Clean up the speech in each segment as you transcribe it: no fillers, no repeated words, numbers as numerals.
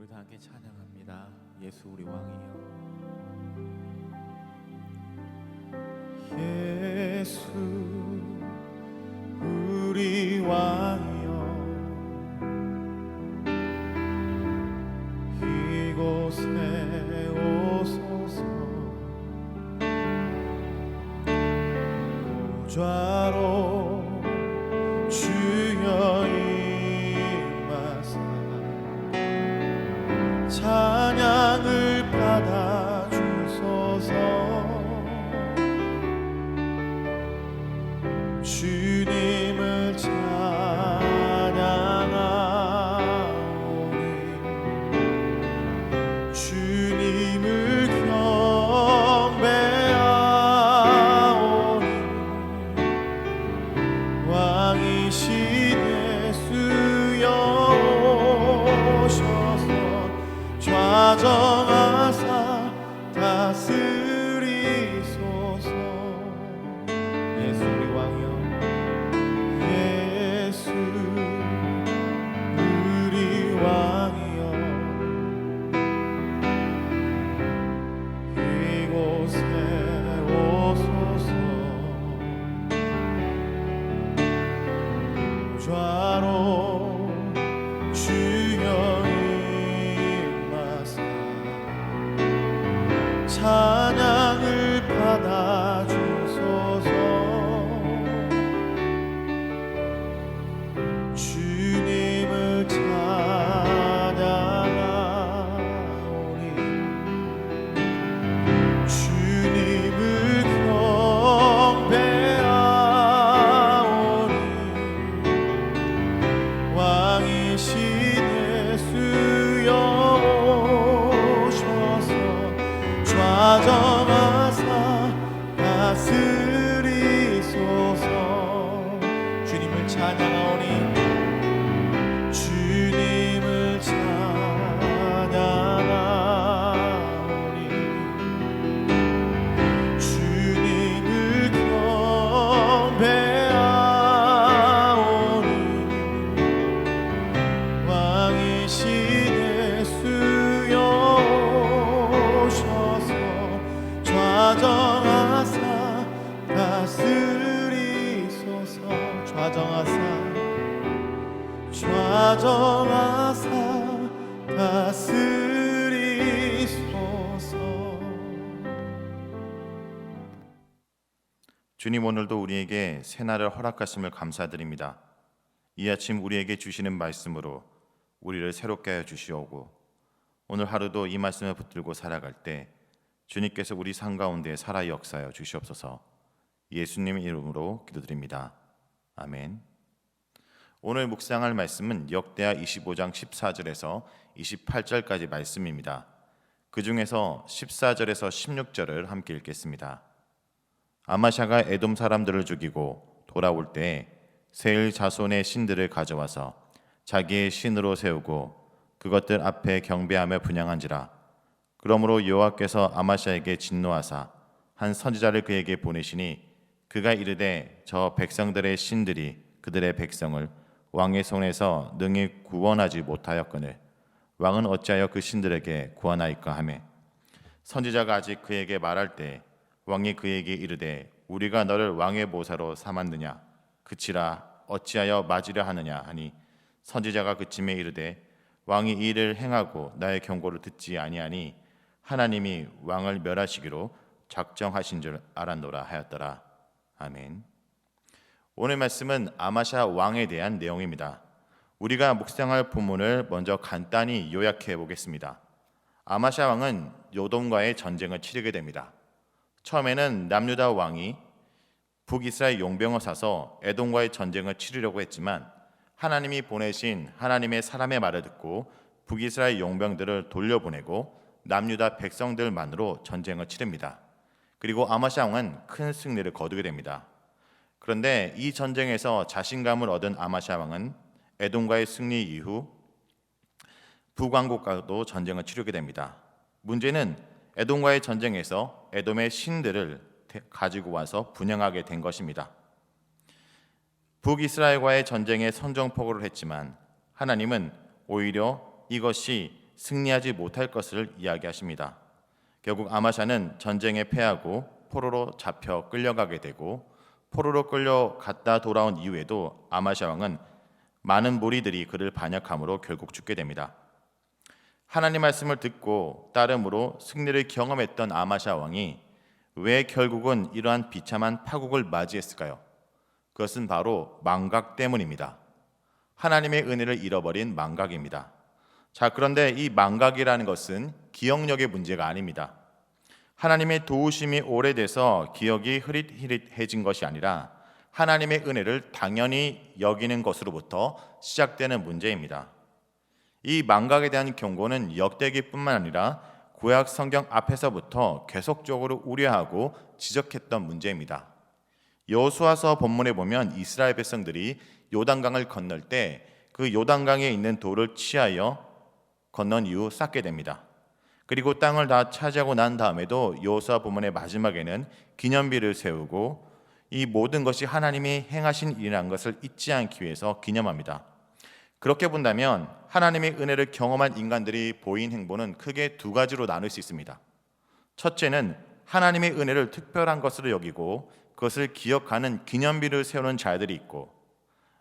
우리 다 함께 찬양합니다. 예수 우리 왕이여. 예수 우리 왕이여, 이곳에 오소서. 보좌로 주여 임하사 찬양을 받아주소서. 주님을 찬양하오니 주님을 경배하오니 왕이신 예수여 오셔서 좌정하사 다스리소서. 예수 우리 왕이여, 예수 우리 왕이여, 이곳에 오소서. 좌로 주여 임하사 찬양을 받아주소서. 주님을 찬양하오니 주님을 경배하오니 왕이신 예수여 오셔서 좌정하사 다스리소서. 주님을 찬양하오니 주님을 찬양하오니 주님을 경배하오니 왕이신 예수여 오셔서 좌정하사 다스리소서. 좌정하사 다스리소서. 주님, 오늘도 우리에게 새날을 허락하심을 감사드립니다. 이 아침 우리에게 주시는 말씀으로 우리를 새롭게 하여 주시오고, 오늘 하루도 이 말씀을 붙들고 살아갈 때 주님께서 우리 삶 가운데 살아 역사하여 주시옵소서. 예수님의 이름으로 기도드립니다. 아멘. 오늘 묵상할 말씀은 역대하 25장 14절에서 28절까지 말씀입니다. 그 중에서 14절에서 16절을 함께 읽겠습니다. 아마샤가 에돔 사람들을 죽이고 돌아올 때 세일 자손의 신들을 가져와서 자기의 신으로 세우고 그것들 앞에 경배하며 분향한지라. 그러므로 여호와께서 아마샤에게 진노하사 한 선지자를 그에게 보내시니 그가 이르되 저 백성들의 신들이 그들의 백성을 왕의 손에서 능히 구원하지 못하였거늘 왕은 어찌하여 그 신들에게 구하나이까 하매, 선지자가 아직 그에게 말할 때 왕이 그에게 이르되 우리가 너를 왕의 모사로 삼았느냐, 그치라 어찌하여 맞으려 하느냐 하니, 선지자가 그침에 이르되 왕이 이 일을 행하고 나의 경고를 듣지 아니하니 하나님이 왕을 멸하시기로 작정하신 줄 알았노라 하였더라. 아멘. 오늘 말씀은 아마샤 왕에 대한 내용입니다. 우리가 묵상할 본문을 먼저 간단히 요약해 보겠습니다. 아마샤 왕은 요돔과의 전쟁을 치르게 됩니다. 처음에는 남유다 왕이 북이스라엘 용병을 사서 에돔과의 전쟁을 치르려고 했지만 하나님이 보내신 하나님의 사람의 말을 듣고 북이스라엘 용병들을 돌려보내고 남유다 백성들만으로 전쟁을 치릅니다. 그리고 아마샤 왕은 큰 승리를 거두게 됩니다. 그런데 이 전쟁에서 자신감을 얻은 아마샤 왕은 에돔과의 승리 이후 북왕국과도 전쟁을 치르게 됩니다. 문제는 에돔과의 전쟁에서 에돔의 신들을 가지고 와서 분양하게 된 것입니다. 북이스라엘과의 전쟁에 선전포고를 했지만 하나님은 오히려 이것이 승리하지 못할 것을 이야기하십니다. 결국 아마샤는 전쟁에 패하고 포로로 잡혀 끌려가게 되고, 포로로 끌려갔다 돌아온 이후에도 아마샤 왕은 많은 무리들이 그를 반역함으로 결국 죽게 됩니다. 하나님 말씀을 듣고 따름으로 승리를 경험했던 아마샤 왕이 왜 결국은 이러한 비참한 파국을 맞이했을까요? 그것은 바로 망각 때문입니다. 하나님의 은혜를 잃어버린 망각입니다. 자, 그런데 이 망각이라는 것은 기억력의 문제가 아닙니다. 하나님의 도우심이 오래돼서 기억이 흐릿흐릿해진 것이 아니라 하나님의 은혜를 당연히 여기는 것으로부터 시작되는 문제입니다. 이 망각에 대한 경고는 역대기뿐만 아니라 구약 성경 앞에서부터 계속적으로 우려하고 지적했던 문제입니다. 여호수아서 본문에 보면 이스라엘 백성들이 요단강을 건널 때 그 요단강에 있는 돌을 취하여 건넌 이후 쌓게 됩니다. 그리고 땅을 다 차지하고 난 다음에도 여호수아 본문의 마지막에는 기념비를 세우고 이 모든 것이 하나님이 행하신 일이라는 것을 잊지 않기 위해서 기념합니다. 그렇게 본다면 하나님의 은혜를 경험한 인간들이 보인 행보는 크게 두 가지로 나눌 수 있습니다. 첫째는 하나님의 은혜를 특별한 것으로 여기고 그것을 기억하는 기념비를 세우는 자들이 있고,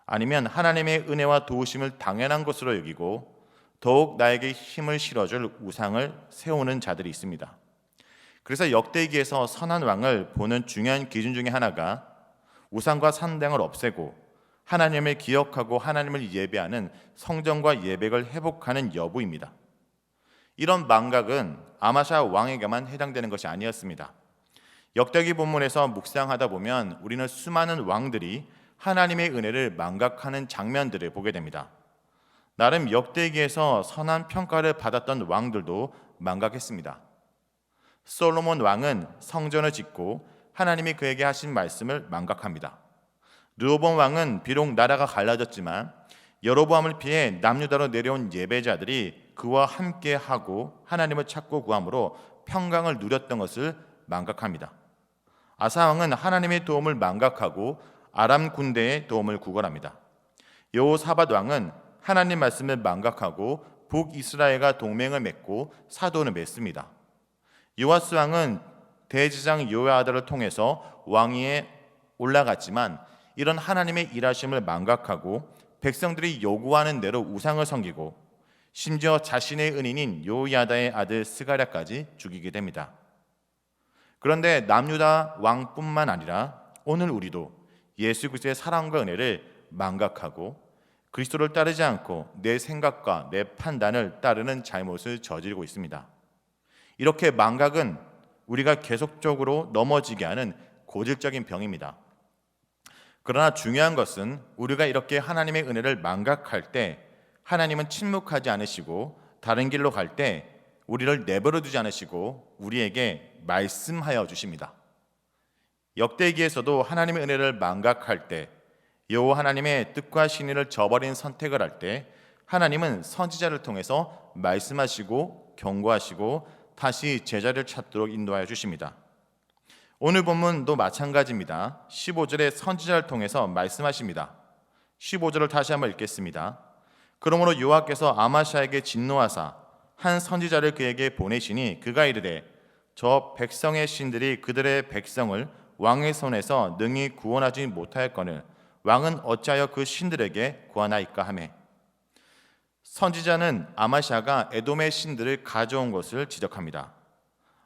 아니면 하나님의 은혜와 도우심을 당연한 것으로 여기고 더욱 나에게 힘을 실어줄 우상을 세우는 자들이 있습니다. 그래서 역대기에서 선한 왕을 보는 중요한 기준 중에 하나가 우상과 산당을 없애고 하나님을 기억하고 하나님을 예배하는 성전과 예배를 회복하는 여부입니다. 이런 망각은 아마샤 왕에게만 해당되는 것이 아니었습니다. 역대기 본문에서 묵상하다 보면 우리는 수많은 왕들이 하나님의 은혜를 망각하는 장면들을 보게 됩니다. 나름 역대기에서 선한 평가를 받았던 왕들도 망각했습니다. 솔로몬 왕은 성전을 짓고 하나님이 그에게 하신 말씀을 망각합니다. 르호보암 왕은 비록 나라가 갈라졌지만 여로보암을 피해 남유다로 내려온 예배자들이 그와 함께 하고 하나님을 찾고 구함으로 평강을 누렸던 것을 망각합니다. 아사 왕은 하나님의 도움을 망각하고 아람 군대의 도움을 구걸합니다. 여호사밧 왕은 하나님 말씀을 망각하고 북이스라엘과 동맹을 맺고 사도를 맺습니다. 요아스 왕은 대제사장 요야다를 통해서 왕위에 올라갔지만 이런 하나님의 일하심을 망각하고 백성들이 요구하는 대로 우상을 섬기고 심지어 자신의 은인인 요야다의 아들 스가랴까지 죽이게 됩니다. 그런데 남유다 왕뿐만 아니라 오늘 우리도 예수 그리스도의 사랑과 은혜를 망각하고 그리스도를 따르지 않고 내 생각과 내 판단을 따르는 잘못을 저지르고 있습니다. 이렇게 망각은 우리가 계속적으로 넘어지게 하는 고질적인 병입니다. 그러나 중요한 것은 우리가 이렇게 하나님의 은혜를 망각할 때 하나님은 침묵하지 않으시고 다른 길로 갈 때 우리를 내버려 두지 않으시고 우리에게 말씀하여 주십니다. 역대기에서도 하나님의 은혜를 망각할 때, 여호와 하나님의 뜻과 신의를 저버린 선택을 할 때 하나님은 선지자를 통해서 말씀하시고 경고하시고 다시 제자를 찾도록 인도하여 주십니다. 오늘 본문도 마찬가지입니다. 15절에 선지자를 통해서 말씀하십니다. 15절을 다시 한번 읽겠습니다. 그러므로 여호와께서 아마샤에게 진노하사 한 선지자를 그에게 보내시니 그가 이르되 저 백성의 신들이 그들의 백성을 왕의 손에서 능히 구원하지 못하였거늘 왕은 어찌하여 그 신들에게 구하나이까 하매, 선지자는 아마샤가 에돔의 신들을 가져온 것을 지적합니다.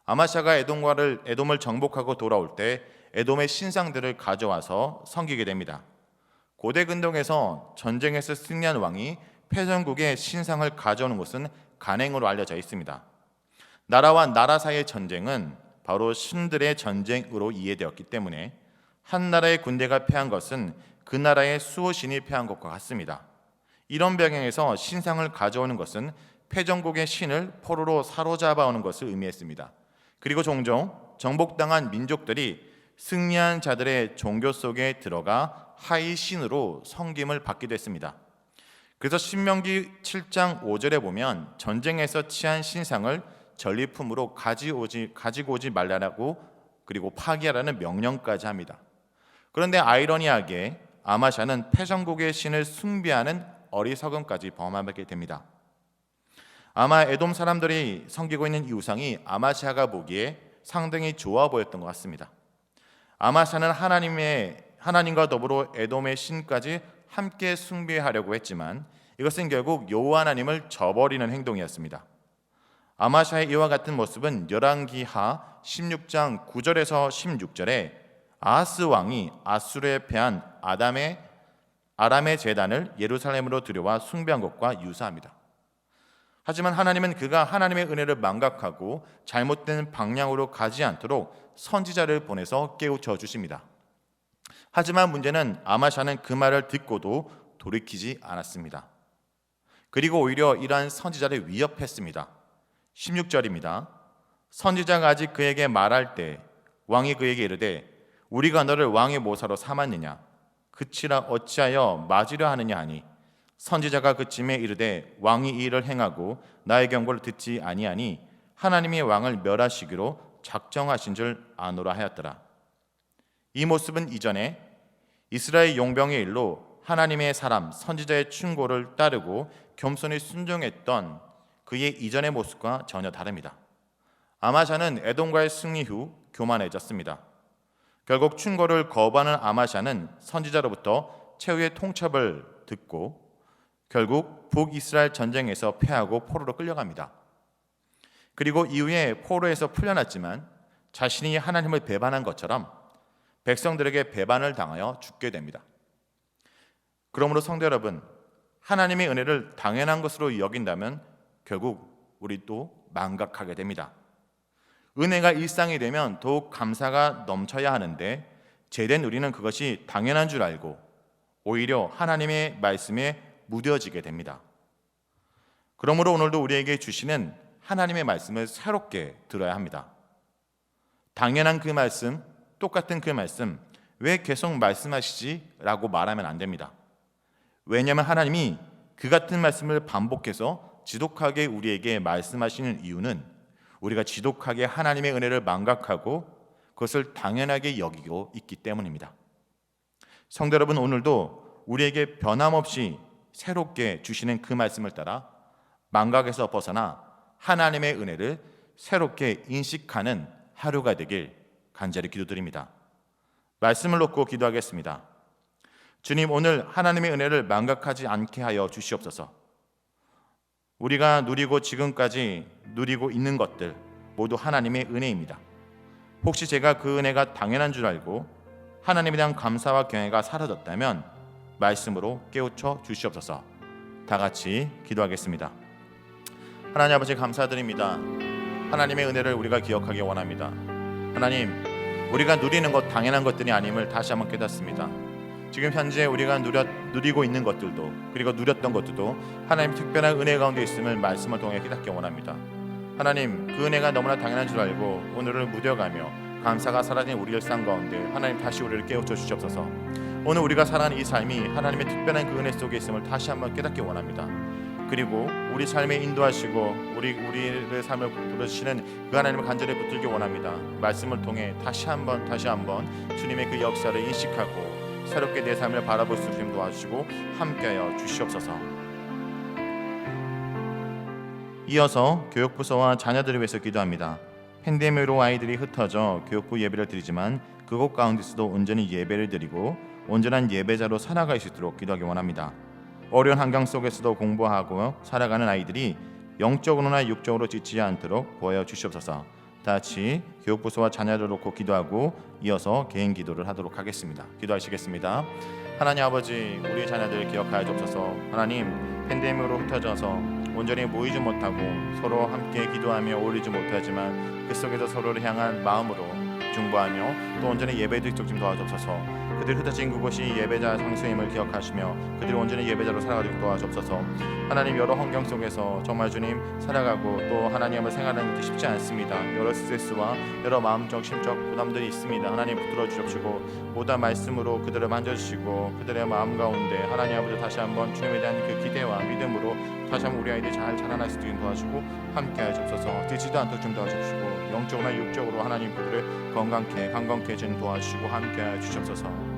아마샤가 에돔을 정복하고 돌아올 때 에돔의 신상들을 가져와서 섬기게 됩니다. 고대 근동에서 전쟁에서 승리한 왕이 패전국의 신상을 가져오는 것은 간행으로 알려져 있습니다. 나라와 나라 사이의 전쟁은 바로 신들의 전쟁으로 이해되었기 때문에 한 나라의 군대가 패한 것은 그 나라의 수호신이 패한 것과 같습니다. 이런 배경에서 신상을 가져오는 것은 패전국의 신을 포로로 사로잡아오는 것을 의미했습니다. 그리고 종종 정복당한 민족들이 승리한 자들의 종교 속에 들어가 하위 신으로 섬김을 받기도 했습니다. 그래서 신명기 7장 5절에 보면 전쟁에서 취한 신상을 전리품으로 가지고 오지 말라고 그리고 파기하라는 명령까지 합니다. 그런데 아이러니하게 아마샤는 패전국의 신을 숭배하는 어리석음까지 범하게 됩니다. 아마 에돔 사람들이 섬기고 있는 이 우상이 아마시아가 보기에 상당히 좋아 보였던 것 같습니다. 아마시아는 하나님과 더불어 에돔의 신까지 함께 숭배하려고 했지만 이것은 결국 여호와 하나님을 저버리는 행동이었습니다. 아마시아의 이와 같은 모습은 열왕기하 16장 9절에서 16절에 아하스 왕이 아수르에 패한 아람의 제단을 예루살렘으로 들여와 숭배한 것과 유사합니다. 하지만 하나님은 그가 하나님의 은혜를 망각하고 잘못된 방향으로 가지 않도록 선지자를 보내서 깨우쳐 주십니다. 하지만 문제는 아마시아는 그 말을 듣고도 돌이키지 않았습니다. 그리고 오히려 이러한 선지자를 위협했습니다. 16절입니다. 선지자가 아직 그에게 말할 때 왕이 그에게 이르되 우리가 너를 왕의 모사로 삼았느냐 그치라 어찌하여 맞으려 하느냐 하니 선지자가 그침에 이르되 왕이 이 일을 행하고 나의 경고를 듣지 아니하니 하나님이 왕을 멸하시기로 작정하신 줄 아노라 하였더라. 이 모습은 이전에 이스라엘 용병의 일로 하나님의 사람 선지자의 충고를 따르고 겸손히 순종했던 그의 이전의 모습과 전혀 다릅니다. 아마시아는 에돔과의 승리 후 교만해졌습니다. 결국 충고를 거부하는 아마시아는 선지자로부터 최후의 통첩을 듣고 결국 북이스라엘 전쟁에서 패하고 포로로 끌려갑니다. 그리고 이후에 포로에서 풀려났지만 자신이 하나님을 배반한 것처럼 백성들에게 배반을 당하여 죽게 됩니다. 그러므로 성도 여러분, 하나님의 은혜를 당연한 것으로 여긴다면 결국 우리도 망각하게 됩니다. 은혜가 일상이 되면 더욱 감사가 넘쳐야 하는데 죄된 우리는 그것이 당연한 줄 알고 오히려 하나님의 말씀에 무뎌지게 됩니다. 그러므로 오늘도 우리에게 주시는 하나님의 말씀을 새롭게 들어야 합니다. 당연한 그 말씀, 똑같은 그 말씀 왜 계속 말씀하시지? 라고 말하면 안 됩니다. 왜냐하면 하나님이 그 같은 말씀을 반복해서 지독하게 우리에게 말씀하시는 이유는 우리가 지독하게 하나님의 은혜를 망각하고 그것을 당연하게 여기고 있기 때문입니다. 성도 여러분, 오늘도 우리에게 변함없이 새롭게 주시는 그 말씀을 따라 망각에서 벗어나 하나님의 은혜를 새롭게 인식하는 하루가 되길 간절히 기도드립니다. 말씀을 놓고 기도하겠습니다. 주님, 오늘 하나님의 은혜를 망각하지 않게 하여 주시옵소서. 우리가 누리고 지금까지 누리고 있는 것들 모두 하나님의 은혜입니다. 혹시 제가 그 은혜가 당연한 줄 알고 하나님에 대한 감사와 경외가 사라졌다면 말씀으로 깨우쳐 주시옵소서. 다 같이 기도하겠습니다. 하나님 아버지, 감사드립니다. 하나님의 은혜를 우리가 기억하기 원합니다. 하나님, 우리가 누리는 것 당연한 것들이 아님을 다시 한번 깨닫습니다. 지금 현재 우리가 누리고 있는 것들도 그리고 누렸던 것들도 하나님 특별한 은혜 가운데 있음을 말씀을 통해 깨닫기 원합니다. 하나님, 그 은혜가 너무나 당연한 줄 알고 오늘을 무뎌가며 감사가 사라진 우리 일상 가운데 하나님 다시 우리를 깨우쳐 주시옵소서. 오늘 우리가 살아가는 이 삶이 하나님의 특별한 그 은혜 속에 있음을 다시 한번 깨닫기 원합니다. 그리고 우리 삶에 인도하시고 우리의 삶을 부르시는 그 하나님을 간절히 붙들기 원합니다. 말씀을 통해 다시 한번 주님의 그 역사를 인식하고 새롭게 내 삶을 바라볼 수 있게 도와주시고 함께하여 주시옵소서. 이어서 교육부서와 자녀들을 위해서 기도합니다. 팬데믹으로 아이들이 흩어져 교육부 예배를 드리지만 그곳 가운데서도 온전히 예배를 드리고 온전한 예배자로 살아갈 수 있도록 기도하기 원합니다. 어려운 환경 속에서도 공부하고 살아가는 아이들이 영적으로나 육적으로 지치지 않도록 보여 주시옵소서. 다 같이 교육부서와 자녀를 놓고 기도하고 이어서 개인 기도를 하도록 하겠습니다. 기도하시겠습니다. 하나님 아버지, 우리 자녀들 기억하여 주옵소서. 하나님, 팬데믹으로 흩어져서 온전히 모이지 못하고 서로 함께 기도하며 어울리지 못하지만 그 속에서 서로를 향한 마음으로 중보하며 또 온전히 예배드릴 좀 도와주옵소서. 그들이 흩어진 그곳이 예배자 상수임을 기억하시며 그들이 온전히 예배자로 살아가도록 도와주옵소서. 하나님, 여러 환경 속에서 정말 주님 살아가고 또 하나님을 생활하는 것이 쉽지 않습니다. 여러 스트레스와 여러 마음적 심적 부담들이 있습니다. 하나님 붙들어 주십시고 모든 말씀으로 그들을 만져주시고 그들의 마음 가운데 하나님 아버지 다시 한번 주님에 대한 그 기대와 믿음으로 다시 한번 우리 아이들이 잘 자라날 수 있게 도와주시고 함께하여 주옵소서. 지치도 않도록 좀 도와주시고 영적으로나 육적으로 하나님 그들을 건강케 해주는 도와주시고 함께하여 주옵소서.